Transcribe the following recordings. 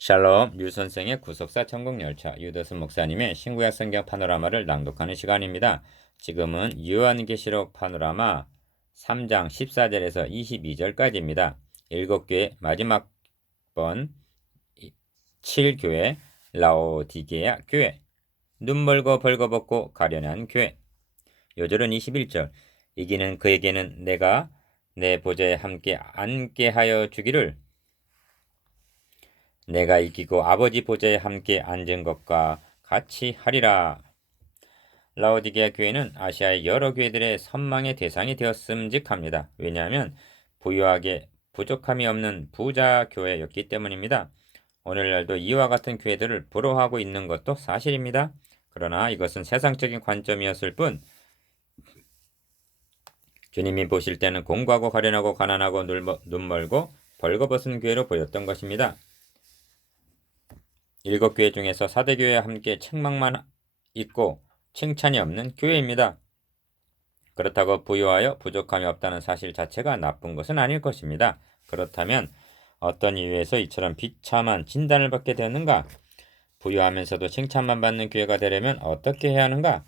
샬롬 류 선생의 구속사 천국열차 유도순 목사님의 신구약 성경 파노라마를 낭독하는 시간입니다. 지금은 요한계시록 파노라마 3장 14절에서 22절까지입니다. 7교회 마지막 번 7교회 라오디게아 교회 눈 멀고 벌거벗고 가련한 교회. 요절은 21절 이기는 그에게는 내가 내 보좌에 함께 앉게 하여 주기를 내가 이기고 아버지 보좌에 함께 앉은 것과 같이 하리라. 라오디게아 교회는 아시아의 여러 교회들의 선망의 대상이 되었음직합니다. 왜냐하면 부유하게 부족함이 없는 부자 교회였기 때문입니다. 오늘날도 이와 같은 교회들을 부러워하고 있는 것도 사실입니다. 그러나 이것은 세상적인 관점이었을 뿐 주님이 보실 때는 공고하고 가련하고 가난하고 눈멀고 벌거벗은 교회로 보였던 것입니다. 7교회 중에서 4대교회와 함께 책망만 있고 칭찬이 없는 교회입니다. 그렇다고 부유하여 부족함이 없다는 사실 자체가 나쁜 것은 아닐 것입니다. 그렇다면 어떤 이유에서 이처럼 비참한 진단을 받게 되었는가? 부유하면서도 칭찬만 받는 교회가 되려면 어떻게 해야 하는가?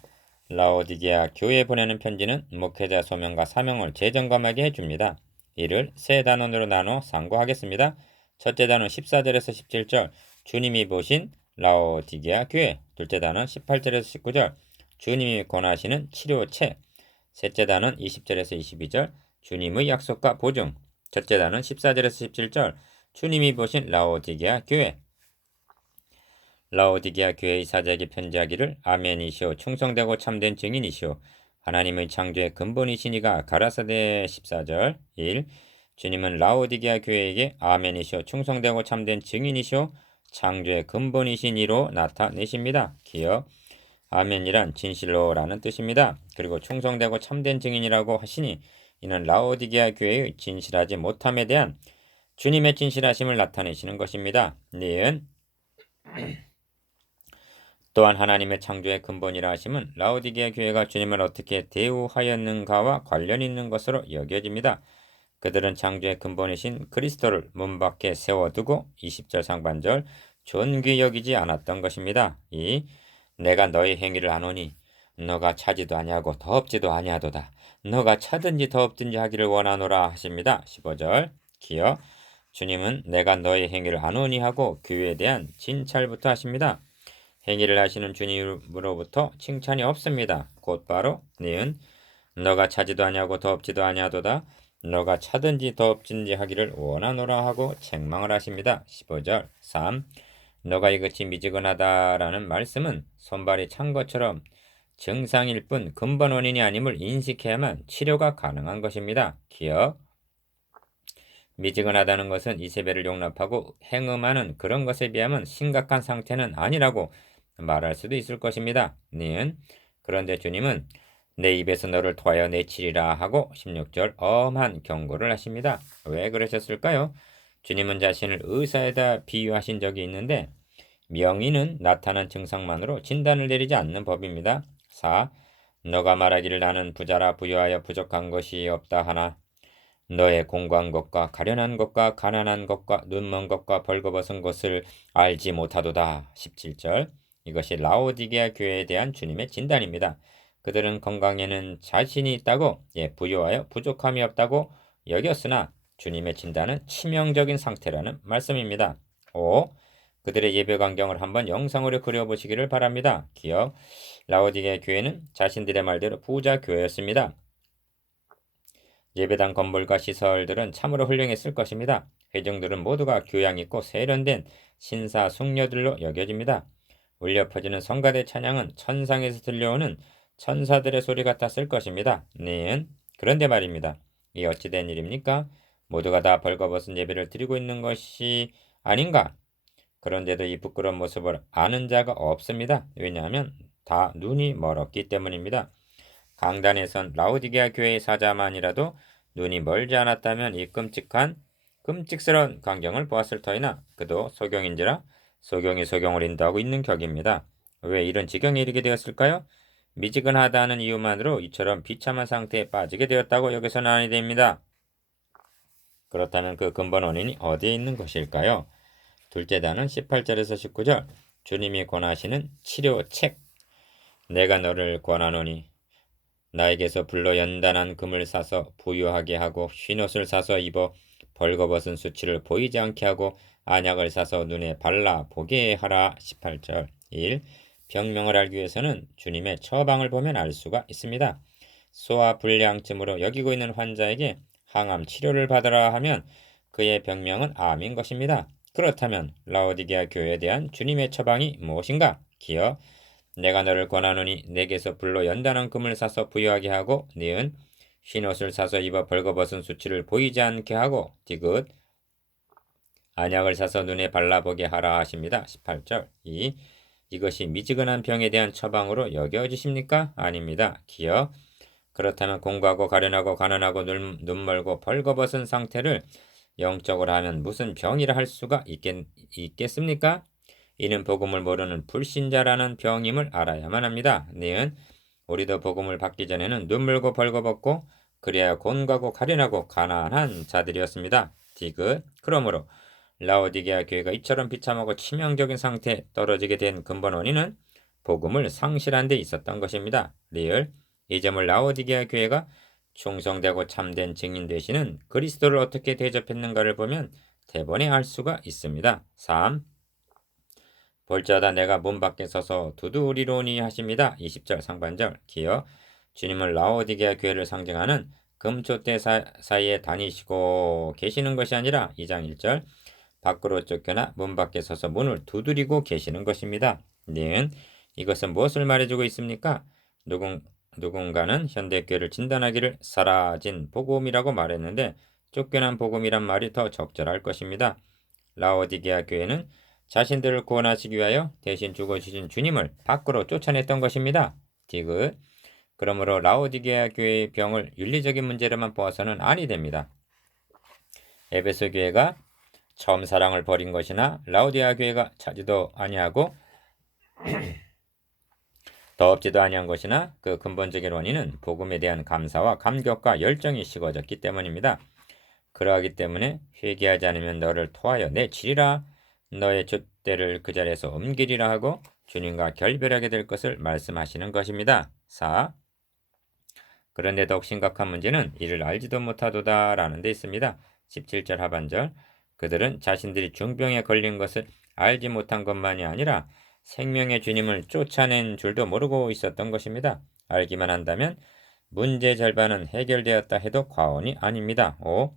라오디게아 교회에 보내는 편지는 목회자 소명과 사명을 재점검하게 해줍니다. 이를 세 단원으로 나눠 상고하겠습니다. 첫째 단원 14절에서 17절 주님이 보신 라오디게아 교회. 둘째 단원 18절에서 19절 주님이 권하시는 치료책. 셋째 단원 20절에서 22절 주님의 약속과 보증. 첫째 단원 14절에서 17절 주님이 보신 라오디게아 교회. 라오디게아 교회의 사자에게 편지하기를 아멘이시오 충성되고 참된 증인이시오 하나님의 창조의 근본이시니가 가라사대 14절 1 주님은 라오디게아 교회에게 아멘이시오 충성되고 참된 증인이시오 창조의 근본이신 이로 나타내십니다. 기억 아멘이란 진실로라는 뜻입니다. 그리고 충성되고 참된 증인이라고 하시니 이는 라오디게아 교회의 진실하지 못함에 대한 주님의 진실하심을 나타내시는 것입니다. 니은 또한 하나님의 창조의 근본이라 하심은 라오디게아 교회가 주님을 어떻게 대우하였는가와 관련 있는 것으로 여겨집니다. 그들은 창조의 근본이신 그리스도를 문 밖에 세워두고 20절 상반절 존귀 여기지 않았던 것입니다. 이 내가 너의 행위를 아노니 너가 차지도 아니하고 더없지도 아니하도다. 너가 차든지 더없든지 하기를 원하노라 하십니다. 15절 기어 주님은 내가 너의 행위를 아노니 하고 교회에 대한 진찰부터 하십니다. 행위를 하시는 주님으로부터 칭찬이 없습니다. 곧바로 니은 너가 차지도 아니하고 더없지도 아니하도다. 너가 차든지 더없든지 하기를 원하노라 하고 책망을 하십니다. 15절 3 너가 이것이 미지근하다라는 말씀은 손발이 찬 것처럼 증상일 뿐 근본 원인이 아님을 인식해야만 치료가 가능한 것입니다. 기억 미지근하다는 것은 이세벨을 용납하고 행음하는 그런 것에 비하면 심각한 상태는 아니라고 말할 수도 있을 것입니다. 니은 그런데 주님은 내 입에서 너를 토하여 내치리라 하고 16절 엄한 경고를 하십니다. 왜 그러셨을까요? 주님은 자신을 의사에다 비유하신 적이 있는데 명의는 나타난 증상만으로 진단을 내리지 않는 법입니다. 4. 너가 말하기를 나는 부자라 부유하여 부족한 것이 없다 하나 너의 공고한 것과 가련한 것과 가난한 것과 눈먼 것과 벌거벗은 것을 알지 못하도다. 17절 이것이 라오디게아 교회에 대한 주님의 진단입니다. 그들은 건강에는 자신이 있다고 부유하여 부족함이 없다고 여겼으나 주님의 진단은 치명적인 상태라는 말씀입니다. 5. 그들의 예배 광경을 한번 영상으로 그려보시기를 바랍니다. 기억 라오디게아 교회는 자신들의 말대로 부자 교회였습니다. 예배당 건물과 시설들은 참으로 훌륭했을 것입니다. 회중들은 모두가 교양 있고 세련된 신사 숙녀들로 여겨집니다. 울려 퍼지는 성가대 찬양은 천상에서 들려오는 천사들의 소리 같았을 것입니다. 네, 그런데 말입니다. 이 어찌된 일입니까? 모두가 다 벌거벗은 예배를 드리고 있는 것이 아닌가? 그런데도 이 부끄러운 모습을 아는 자가 없습니다. 왜냐하면 다 눈이 멀었기 때문입니다. 강단에선 라오디게아 교회의 사자만이라도 눈이 멀지 않았다면 이 끔찍스러운 광경을 보았을 터이나 그도 소경인지라 소경이 소경을 인도하고 있는 격입니다. 왜 이런 지경에 이르게 되었을까요? 미지근하다는 이유만으로 이처럼 비참한 상태에 빠지게 되었다고 여기서는 아니 됩니다. 그렇다면 그 근본 원인이 어디에 있는 것일까요? 둘째 단은 18절에서 19절 주님이 권하시는 치료책. 내가 너를 권하노니 나에게서 불러 연단한 금을 사서 부유하게 하고 흰옷을 사서 입어 벌거벗은 수치를 보이지 않게 하고 안약을 사서 눈에 발라 보게 하라. 18절 1. 병명을 알기 위해서는 주님의 처방을 보면 알 수가 있습니다. 소화 불량증으로 여기고 있는 환자에게 항암 치료를 받으라 하면 그의 병명은 암인 것입니다. 그렇다면 라오디게아 교회에 대한 주님의 처방이 무엇인가? 기어 내가 너를 권하노니 내게서 불로 연단한 금을 사서 부유하게 하고 니은 흰옷을 사서 입어 벌거벗은 수치를 보이지 않게 하고 디귿 안약을 사서 눈에 발라보게 하라 하십니다. 18절 2. 이것이 미지근한 병에 대한 처방으로 여겨지십니까? 아닙니다. 기어 그렇다면 공고하고 가련하고 가난하고 눈멀고 벌거벗은 상태를 영적으로 하면 무슨 병이라 할 수가 있겠습니까? 이는 복음을 모르는 불신자라는 병임을 알아야만 합니다. 니은 우리도 복음을 받기 전에는 눈물고 벌거벗고 그래야 곤고하고 가련하고 가난한 자들이었습니다. 디귿 그러므로 라오디게아 교회가 이처럼 비참하고 치명적인 상태에 떨어지게 된 근본 원인은 복음을 상실한 데 있었던 것입니다. 리을 이 점을 라오디게아 교회가 충성되고 참된 증인 되시는 그리스도를 어떻게 대접했는가를 보면 대번에 알 수가 있습니다. 3. 볼자다 내가 문 밖에 서서 두드리로니 하십니다. 20절 상반절 기어 주님은 라오디게아 교회를 상징하는 금초대 사이에 다니시고 계시는 것이 아니라 2장 1절 밖으로 쫓겨나 문 밖에 서서 문을 두드리고 계시는 것입니다. 네, 이것은 무엇을 말해주고 있습니까? 누군가는 현대교회를 진단하기를 사라진 복음이라고 말했는데 쫓겨난 복음이란 말이 더 적절할 것입니다. 라오디게아 교회는 자신들을 구원하시기 위하여 대신 죽어주신 주님을 밖으로 쫓아냈던 것입니다. 디귿 그러므로 라오디게아 교회의 병을 윤리적인 문제로만 보아서는 아니 됩니다. 에베소 교회가 처음 사랑을 버린 것이나 라오디게아 교회가 차지도 아니하고 더럽지도 아니한 것이나 그 근본적인 원인은 복음에 대한 감사와 감격과 열정이 식어졌기 때문입니다. 그러하기 때문에 회개하지 않으면 너를 토하여 내치리라 너의 줏대를 그 자리에서 옮기리라 하고 주님과 결별하게 될 것을 말씀하시는 것입니다. 4. 그런데 더욱 심각한 문제는 이를 알지도 못하도다 라는 데 있습니다. 17절 하반절 그들은 자신들이 중병에 걸린 것을 알지 못한 것만이 아니라 생명의 주님을 쫓아낸 줄도 모르고 있었던 것입니다. 알기만 한다면 문제 절반은 해결되었다 해도 과언이 아닙니다. 5.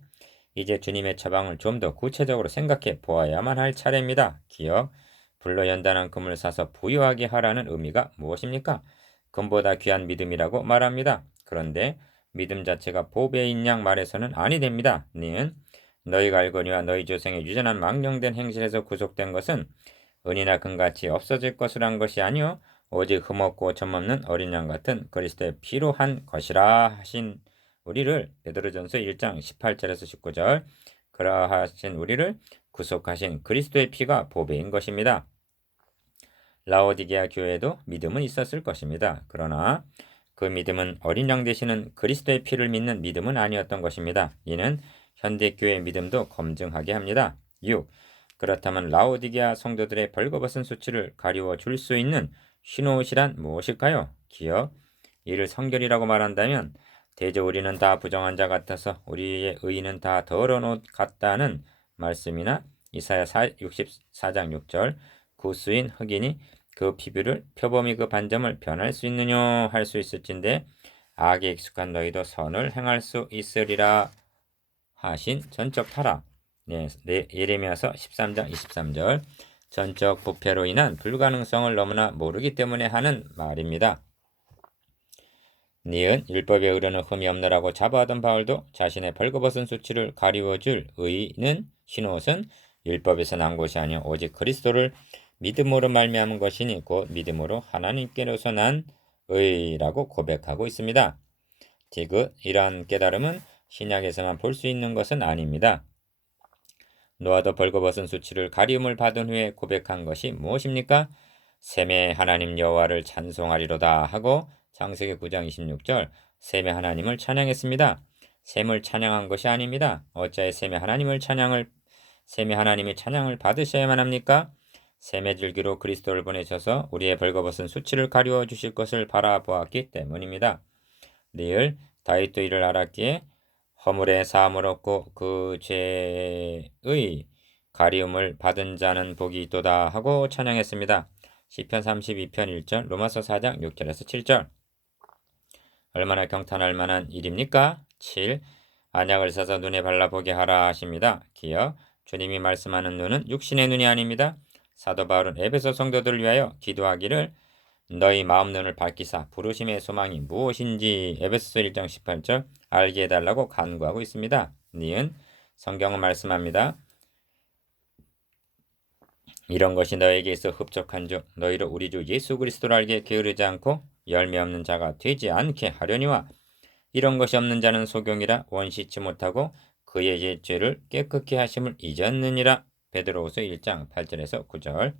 이제 주님의 처방을 좀 더 구체적으로 생각해 보아야만 할 차례입니다. 기억, 불로 연단한 금을 사서 부유하게 하라는 의미가 무엇입니까? 금보다 귀한 믿음이라고 말합니다. 그런데 믿음 자체가 보배인 양 말해서는 아니 됩니다. 니은 너희가 알거니와 너희 조상의 유전한 망령된 행실에서 구속된 것은 은이나 금같이 없어질 것을 한 것이 아니요 오직 흠없고 점없는 어린 양 같은 그리스도의 피로 한 것이라 하신 우리를 베드로전서 1장 18절에서 19절 그러하신 우리를 구속하신 그리스도의 피가 보배인 것입니다. 라오디게아 교회에도 믿음은 있었을 것입니다. 그러나 그 믿음은 어린 양 되시는 그리스도의 피를 믿는 믿음은 아니었던 것입니다. 이는 현대교회의 믿음도 검증하게 합니다. 6. 그렇다면 라오디게아 성도들의 벌거벗은 수치를 가리워 줄 수 있는 흰옷이란 무엇일까요? 기억. 이를 성결이라고 말한다면 대저 우리는 다 부정한 자 같아서 우리의 의인은 다 더러운 옷 같다는 말씀이나 이사야 64장 6절 구수인 흑인이 그 피부를 표범이 그 반점을 변할 수 있느냐 할 수 있을진데 악에 익숙한 너희도 선을 행할 수 있으리라 하신 전적 타락. 네, 예레미야서 13장 23절 전적 부패로 인한 불가능성을 너무나 모르기 때문에 하는 말입니다. 니은 율법에 의뢰는 흠이 없느라고 자부하던 바울도 자신의 벌거벗은 수치를 가리워줄 의는 흰옷은 율법에서 난 것이 아니요 오직 그리스도를 믿음으로 말미암은 것이니 곧 믿음으로 하나님께로서 난 의라고 고백하고 있습니다. 디귿 이러한 깨달음은 신약에서만 볼 수 있는 것은 아닙니다. 노아도 벌거벗은 수치를 가리움을 받은 후에 고백한 것이 무엇입니까? 셈의 하나님 여호와를 찬송하리로다 하고 창세기 9장 26절 셈의 하나님을 찬양했습니다. 셈을 찬양한 것이 아닙니다. 어찌하여 셈의 하나님을 찬양을 셈이 하나님이 찬양을 받으셔야만 합니까? 셈의 줄기로 그리스도를 보내셔서 우리의 벌거벗은 수치를 가리워 주실 것을 바라보았기 때문입니다. 리을 다윗도 이를 알았기에 허물의 사함을 얻고 그 죄의 가리움을 받은 자는 복이 있도다 하고 찬양했습니다. 시편 32편 1절, 로마서 4장 6절에서 7절. 얼마나 경탄할 만한 일입니까? 7. 안약을 사서 눈에 발라보게 하라 하십니다. 기억, 주님이 말씀하는 눈은 육신의 눈이 아닙니다. 사도 바울은 에베소 성도들을 위하여 기도하기를 너희 마음 눈을 밝히사 부르심의 소망이 무엇인지 에베소서 1장 18절 알게 해달라고 간구하고 있습니다. 니은 성경은 말씀합니다. 이런 것이 너에게 있어 흡족한 즉 너희로 우리 주 예수 그리스도를 알게 게으르지 않고 열매 없는 자가 되지 않게 하려니와 이런 것이 없는 자는 소경이라 원시치 못하고 그의 죄를 깨끗게 하심을 잊었느니라. 베드로후서 1장 8절에서 9절.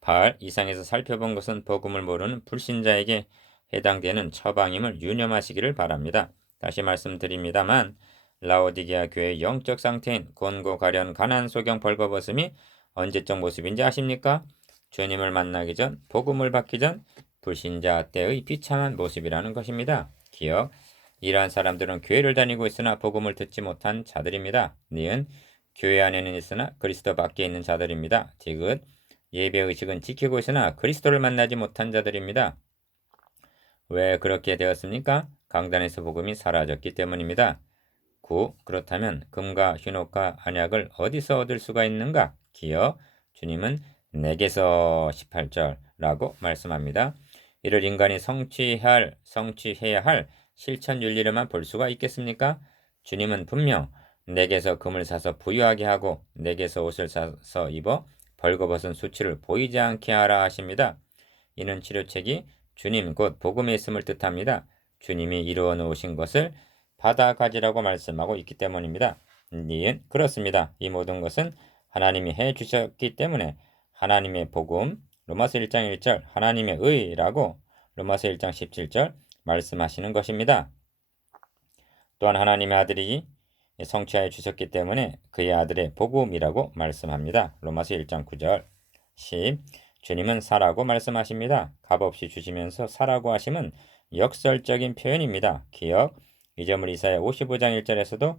8. 이상에서 살펴본 것은 복음을 모르는 불신자에게 해당되는 처방임을 유념하시기를 바랍니다. 다시 말씀드립니다만 라오디게아 교회의 영적 상태인 곤고 가련 가난 소경 벌거벗음이 언제적 모습인지 아십니까? 주님을 만나기 전, 복음을 받기 전 불신자 때의 비참한 모습이라는 것입니다. 기억, 이러한 사람들은 교회를 다니고 있으나 복음을 듣지 못한 자들입니다. 니은, 교회 안에는 있으나 그리스도 밖에 있는 자들입니다. 디귿, 예배의식은 지키고 있으나 그리스도를 만나지 못한 자들입니다. 왜 그렇게 되었습니까? 강단에서 복음이 사라졌기 때문입니다. 9. 그렇다면 금과 흰옷과 안약을 어디서 얻을 수가 있는가? 기억, 주님은 내게서 18절라고 말씀합니다. 이를 인간이 성취해야 할 실천 윤리로만 볼 수가 있겠습니까? 주님은 분명 내게서 금을 사서 부유하게 하고 내게서 옷을 사서 입어 벌거벗은 수치를 보이지 않게 하라 하십니다. 이는 치료책이 주님 곧 복음에 있음을 뜻합니다. 주님이 이루어 놓으신 것을 받아 가지라고 말씀하고 있기 때문입니다. 니은 그렇습니다. 이 모든 것은 하나님이 해 주셨기 때문에 하나님의 복음 로마서 1장 1절 하나님의 의라고 로마서 1장 17절 말씀하시는 것입니다. 또한 하나님의 아들이 성취하여 주셨기 때문에 그의 아들의 복음이라고 말씀합니다. 로마서 1장 9절 10. 주님은 사라고 말씀하십니다. 값없이 주시면서 사라고 하심은 역설적인 표현입니다. 기억, 이 점을 이사야 55장 1절에서도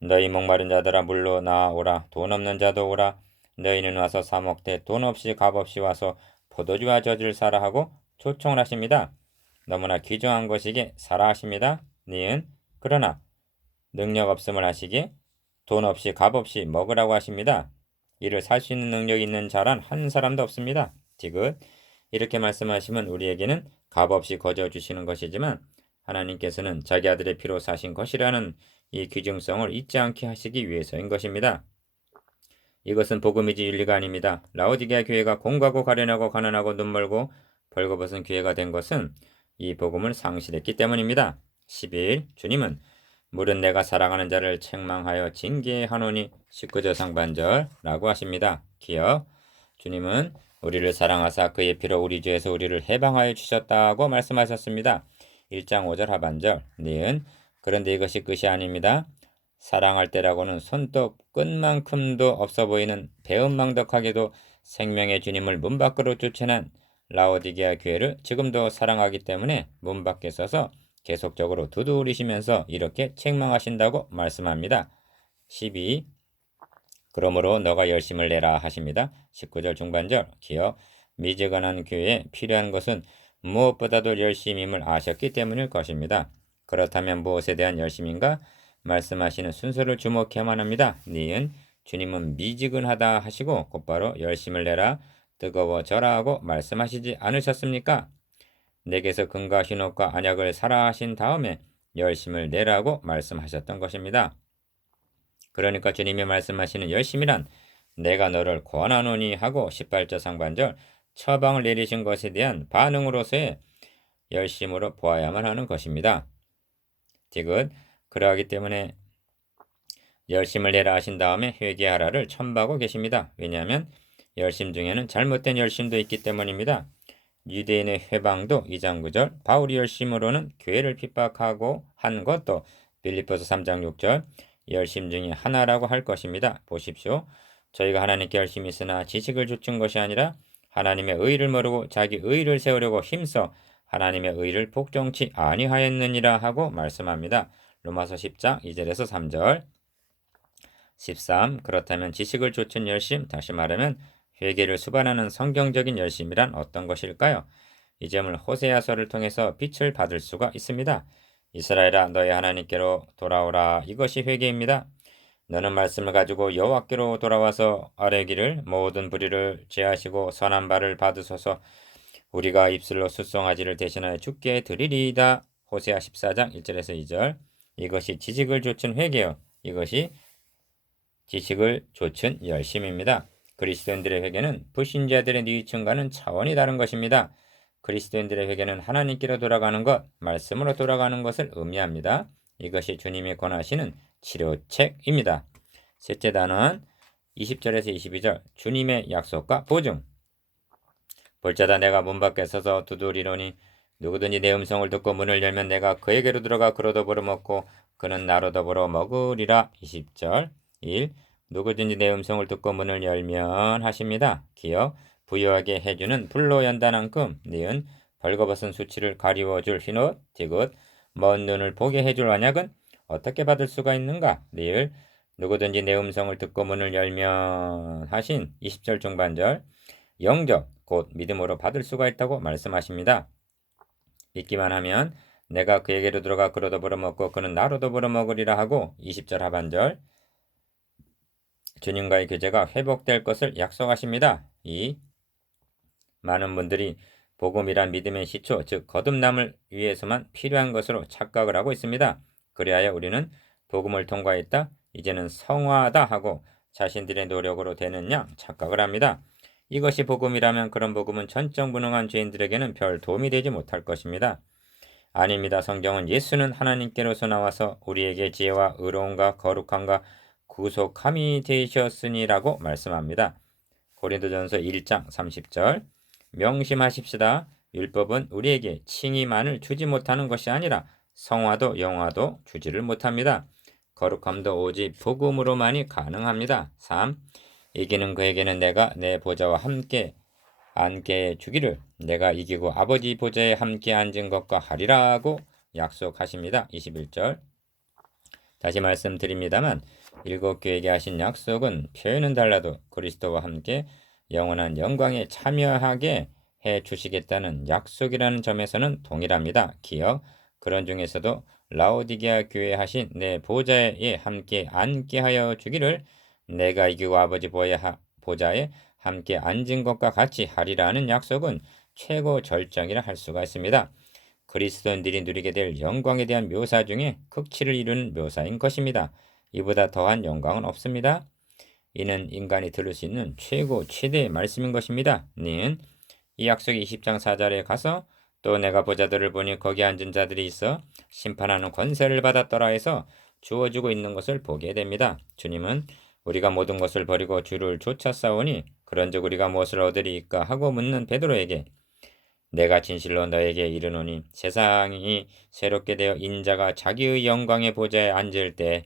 너희 목마른 자들아 물로 나오라 돈 없는 자도 오라 너희는 와서 사 먹되 돈 없이 값없이 와서 포도주와 젖을 사라 하고 초청을 하십니다. 너무나 귀중한 것이기에 사라 하십니다. 니은 그러나 능력 없음을 하시기에 돈 없이 값 없이 먹으라고 하십니다. 이를 살 수 있는 능력이 있는 자란 한 사람도 없습니다. 디귿 이렇게 말씀하시면 우리에게는 값 없이 거저 주시는 것이지만 하나님께서는 자기 아들의 피로 사신 것이라는 이 귀중성을 잊지 않게 하시기 위해서인 것입니다. 이것은 복음이지 윤리가 아닙니다. 라오디게아 교회가 공고하고 가련하고 가난하고 눈멀고 벌거벗은 교회가 된 것은 이 복음을 상실했기 때문입니다. 11. 주님은 물은 내가 사랑하는 자를 책망하여 징계하노니 19절 상반절라고 하십니다. 기억, 주님은 우리를 사랑하사 그의 피로 우리 죄에서 우리를 해방하여 주셨다고 말씀하셨습니다. 1장 5절 하반절. 니은 그런데 이것이 끝이 아닙니다. 사랑할 때라고는 손톱 끝만큼도 없어 보이는 배은망덕하게도 생명의 주님을 문 밖으로 쫓아낸 라오디게아 교회를 지금도 사랑하기 때문에 문 밖에 서서 계속적으로 두드리시면서 이렇게 책망하신다고 말씀합니다. 12. 그러므로 너가 열심을 내라 하십니다. 19절 중반절. 기억, 미지근한 교회에 필요한 것은 무엇보다도 열심임을 아셨기 때문일 것입니다. 그렇다면 무엇에 대한 열심인가? 말씀하시는 순서를 주목해야만 합니다. 니은 주님은 미지근하다 하시고 곧바로 열심을 내라 뜨거워져라 하고 말씀하시지 않으셨습니까? 내게서 금과 흰옷과 안약을 사라 하신 다음에 열심을 내라고 말씀하셨던 것입니다. 그러니까 주님이 말씀하시는 열심이란 내가 너를 권하노니 하고 18절 상반절 처방을 내리신 것에 대한 반응으로서의 열심으로 보아야만 하는 것입니다. 디귿 그러하기 때문에 열심을 내라 하신 다음에 회개하라를 첨부하고 계십니다. 왜냐하면 열심 중에는 잘못된 열심도 있기 때문입니다. 유대인의 회방도 2장 9절 바울이 열심으로는 교회를 핍박하고 한 것도 빌립보서 3장 6절 열심 중에 하나라고 할 것입니다. 보십시오. 저희가 하나님께 열심히 있으나 지식을 주춘 것이 아니라 하나님의 의를 모르고 자기 의를 세우려고 힘써 하나님의 의를 복종치 아니하였느니라 하고 말씀합니다. 로마서 10장 2절에서 3절. 13. 그렇다면 지식을 좇은 열심, 다시 말하면 회개를 수반하는 성경적인 열심이란 어떤 것일까요? 이 점을 호세아서를 통해서 빛을 받을 수가 있습니다. 이스라엘아 너희 하나님께로 돌아오라. 이것이 회개입니다. 너는 말씀을 가지고 여호와께로 돌아와서 아뢰기를 모든 불의를 제하시고 선한 발을 받으소서. 우리가 입술로 숫송아지를 대신하여 주께 드리리이다. 호세아 14장 1절에서 2절. 이것이 지식을 좇은 회개요. 이것이 지식을 좇은 열심입니다. 그리스도인들의 회개는 불신자들의 뉘우침과는 차원이 다른 것입니다. 그리스도인들의 회개는 하나님께로 돌아가는 것, 말씀으로 돌아가는 것을 의미합니다. 이것이 주님이 권하시는 치료책입니다. 셋째 단원 20절에서 22절 주님의 약속과 보증. 볼자다 내가 문 밖에 서서 두드리노니 누구든지 내 음성을 듣고 문을 열면 내가 그에게로 들어가 그로 더불어 먹고 그는 나로 더불어 먹으리라. 20절 1. 누구든지 내 음성을 듣고 문을 열면 하십니다. 기억 부유하게 해주는 불로 연단한 금. 니은 벌거벗은 수치를 가리워줄 흰옷. 디귿 먼 눈을 보게 해줄 언약은 어떻게 받을 수가 있는가. 리을 누구든지 내 음성을 듣고 문을 열면 하신 20절 중반절 영접 곧 믿음으로 받을 수가 있다고 말씀하십니다. 믿기만 하면 내가 그에게로 들어가 그로 더불어 먹고 그는 나로 더불어 먹으리라 하고 20절 하반절 주님과의 교제가 회복될 것을 약속하십니다. 2. 많은 분들이 복음이란 믿음의 시초 즉 거듭남을 위해서만 필요한 것으로 착각을 하고 있습니다. 그리하여 우리는 복음을 통과했다 이제는 성화하다 하고 자신들의 노력으로 되는 양 착각을 합니다. 이것이 복음이라면 그런 복음은 전적무능한 죄인들에게는 별 도움이 되지 못할 것입니다. 아닙니다. 성경은 예수는 하나님께로서 나와서 우리에게 지혜와 의로움과 거룩함과 구속함이 되셨으니라고 말씀합니다. 고린도전서 1장 30절 명심하십시다. 율법은 우리에게 칭의만을 주지 못하는 것이 아니라 성화도 영화도 주지를 못합니다. 거룩함도 오직 복음으로만이 가능합니다. 3. 이기는 그에게는 내가 내 보좌와 함께 앉게 주기를 내가 이기고 아버지 보좌에 함께 앉은 것과 하리라고 약속하십니다. 21절 다시 말씀드립니다만 일곱 교회에게 하신 약속은 표현은 달라도 그리스도와 함께 영원한 영광에 참여하게 해 주시겠다는 약속이라는 점에서는 동일합니다. 기억 그런 중에서도 라오디게아 교회에 하신 내 보좌에 함께 앉게 하여 주기를 내가 이기고 아버지 보좌에 함께 앉은 것과 같이 하리라는 약속은 최고 절정이라 할 수가 있습니다. 그리스도인들이 누리게 될 영광에 대한 묘사 중에 극치를 이루는 묘사인 것입니다. 이보다 더한 영광은 없습니다. 이는 인간이 들을 수 있는 최고 최대의 말씀인 것입니다. 는 이 약속이 20장 4절에 가서 또 내가 보자들을 보니 거기 앉은 자들이 있어 심판하는 권세를 받았더라 해서 주어지고 있는 것을 보게 됩니다. 주님은 우리가 모든 것을 버리고 주를 쫓아 싸우니 그런즉 우리가 무엇을 얻으리이까 하고 묻는 베드로에게 내가 진실로 너에게 이르노니 세상이 새롭게 되어 인자가 자기의 영광의 보좌에 앉을 때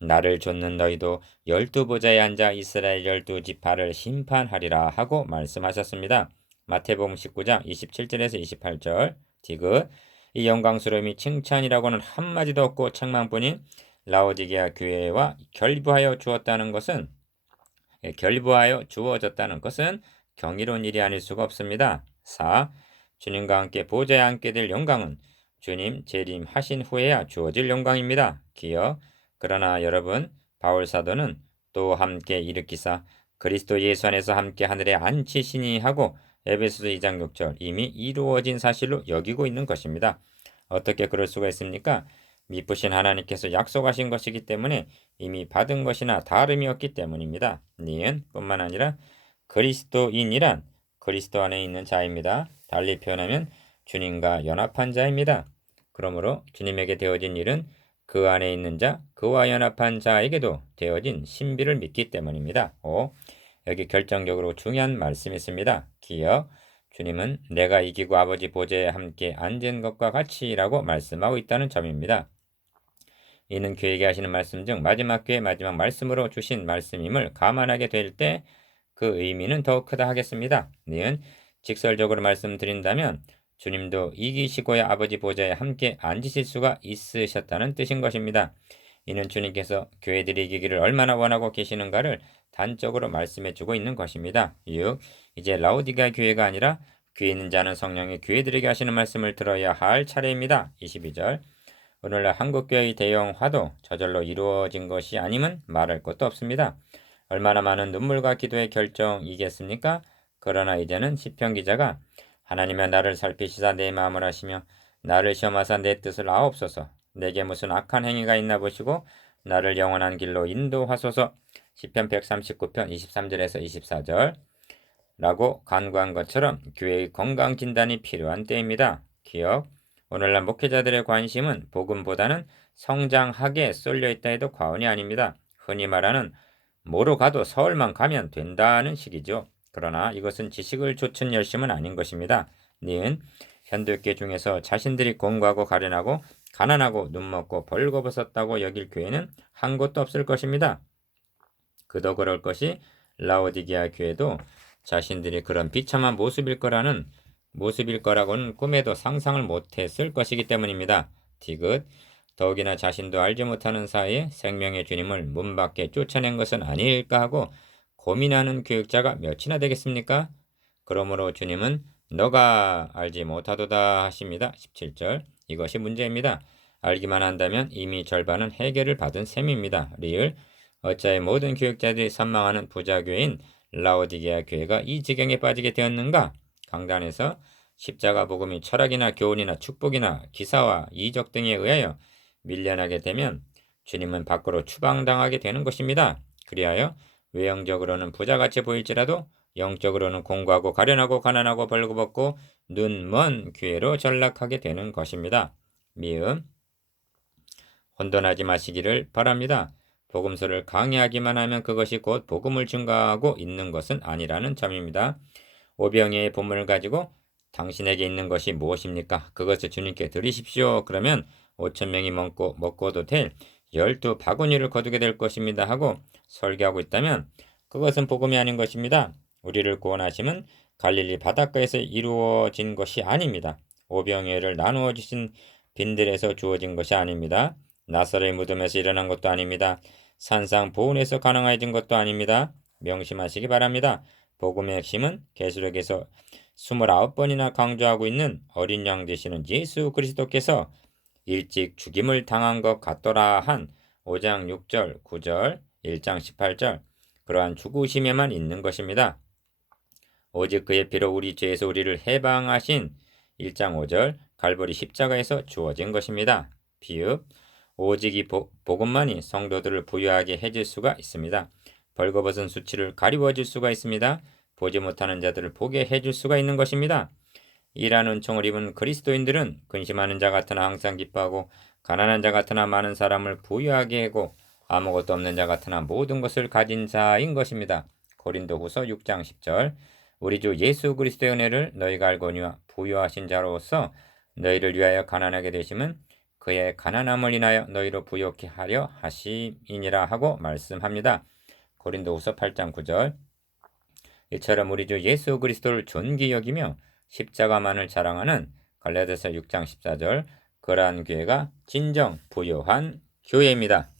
나를 좇는 너희도 12보좌에 앉아 이스라엘 12지파를 심판하리라 하고 말씀하셨습니다. 마태복음 19장 27절에서 28절 디귿 이 영광스러움이 칭찬이라고는 한마디도 없고 책망뿐인 라오디게아 교회와 결부하여 주어졌다는 것은 경이로운 일이 아닐 수가 없습니다. 4. 주님과 함께 보좌에 앉게 될 영광은 주님 재림하신 후에야 주어질 영광입니다. 기억 그러나 여러분 바울 사도는 또 함께 일으키사 그리스도 예수 안에서 함께 하늘에 앉히시니 하고 에베소서 2장 6절 이미 이루어진 사실로 여기고 있는 것입니다. 어떻게 그럴 수가 있습니까? 미쁘신 하나님께서 약속하신 것이기 때문에 이미 받은 것이나 다름이 없기 때문입니다. 니은 뿐만 아니라 그리스도인이란 그리스도 안에 있는 자입니다. 달리 표현하면 주님과 연합한 자입니다. 그러므로 주님에게 되어진 일은 그 안에 있는 자, 그와 연합한 자에게도 되어진 신비를 믿기 때문입니다. 5. 여기 결정적으로 중요한 말씀이 있습니다. 기억, 주님은 내가 이기고 아버지 보좌에 함께 앉은 것과 같이라고 말씀하고 있다는 점입니다. 이는 교회에게 하시는 말씀 중 마지막 교회 마지막 말씀으로 주신 말씀임을 감안하게 될 때 그 의미는 더욱 크다 하겠습니다. 니은 직설적으로 말씀드린다면 주님도 이기시고야 아버지 보좌에 함께 앉으실 수가 있으셨다는 뜻인 것입니다. 이는 주님께서 교회들이 이기기를 얼마나 원하고 계시는가를 단적으로 말씀해주고 있는 것입니다. 6. 이제 라오디게아 교회가 아니라 귀 있는 자는 성령이 교회들에게 하시는 말씀을 들어야 할 차례입니다. 22절. 오늘날 한국교회의 대형화도 저절로 이루어진 것이 아님은 말할 것도 없습니다. 얼마나 많은 눈물과 기도의 결정이겠습니까? 그러나 이제는 시편 기자가 하나님의 나를 살피시사 내 마음을 아시며 나를 시험하사 내 뜻을 아옵소서. 내게 무슨 악한 행위가 있나 보시고 나를 영원한 길로 인도하소서. 시편 139편 23절에서 24절 라고 간구한 것처럼 교회의 건강 진단이 필요한 때입니다. 기억. 오늘날 목회자들의 관심은 복음보다는 성장학에 쏠려 있다 해도 과언이 아닙니다. 흔히 말하는 뭐로 가도 서울만 가면 된다는 식이죠. 그러나 이것은 지식을 좇은 열심은 아닌 것입니다. 니은 현대교회 중에서 자신들이 공부하고 가련하고 가난하고 눈먹고 벌거벗었다고 여길 교회는 한 곳도 없을 것입니다. 그도 그럴 것이 라오디게아 교회도 자신들이 그런 비참한 모습일 거라고는 꿈에도 상상을 못했을 것이기 때문입니다. 디귿 더욱이나 자신도 알지 못하는 사이에 생명의 주님을 문 밖에 쫓아낸 것은 아닐까 하고 고민하는 교육자가 몇이나 되겠습니까? 그러므로 주님은 너가 알지 못하도다 하십니다. 17절 이것이 문제입니다. 알기만 한다면 이미 절반은 해결을 받은 셈입니다. 리을 어찌하여 모든 교육자들이 선망하는 부자교회인 라오디게아 교회가 이 지경에 빠지게 되었는가? 강단에서 십자가 복음이 철학이나 교훈이나 축복이나 기사와 이적 등에 의하여 밀려나게 되면 주님은 밖으로 추방당하게 되는 것입니다. 그리하여 외형적으로는 부자같이 보일지라도 영적으로는 공고하고 가련하고 가난하고 벌거벗고 눈먼 교회로 전락하게 되는 것입니다. 미음 혼돈하지 마시기를 바랍니다. 복음서를 강의하기만 하면 그것이 곧 복음을 증가하고 있는 것은 아니라는 점입니다. 오병이의 본문을 가지고 당신에게 있는 것이 무엇입니까? 그것을 주님께 드리십시오. 그러면 5,000명이 먹고도 될 12바구니를 거두게 될 것입니다 하고 설교하고 있다면 그것은 복음이 아닌 것입니다. 우리를 구원하심은 갈릴리 바닷가에서 이루어진 것이 아닙니다. 오병이어를 나누어 주신 빈들에서 주어진 것이 아닙니다. 나사로의 무덤에서 일어난 것도 아닙니다. 산상 보훈에서 가능해진 것도 아닙니다. 명심하시기 바랍니다. 복음의 핵심은 계시록에서 29번이나 강조하고 있는 어린 양 되시는 예수 그리스도께서 일찍 죽임을 당한 것 같더라 한 5장 6절, 9절, 1장 18절 그러한 죽으심에만 있는 것입니다. 오직 그의 피로 우리 죄에서 우리를 해방하신 1장 5절 갈보리 십자가에서 주어진 것입니다. 비읍 오직 이 복음만이 성도들을 부유하게 해줄 수가 있습니다. 벌거벗은 수치를 가리워줄 수가 있습니다. 보지 못하는 자들을 보게 해줄 수가 있는 것입니다. 이란 은총을 입은 그리스도인들은 근심하는 자 같으나 항상 기뻐하고 가난한 자 같으나 많은 사람을 부유하게 하고 아무것도 없는 자 같으나 모든 것을 가진 자인 것입니다. 고린도후서 6장 10절 우리 주 예수 그리스도의 은혜를 너희가 알거니와 부유하신 자로서 너희를 위하여 가난하게 되심은 그의 가난함을 인하여 너희로 부욕케 하려 하심이니라 하고 말씀합니다. 고린도후서 8장 9절 이처럼 우리 주 예수 그리스도를 존귀 여기며 십자가만을 자랑하는 갈라디아서 6장 14절 그러한 교회가 진정 부유한 교회입니다.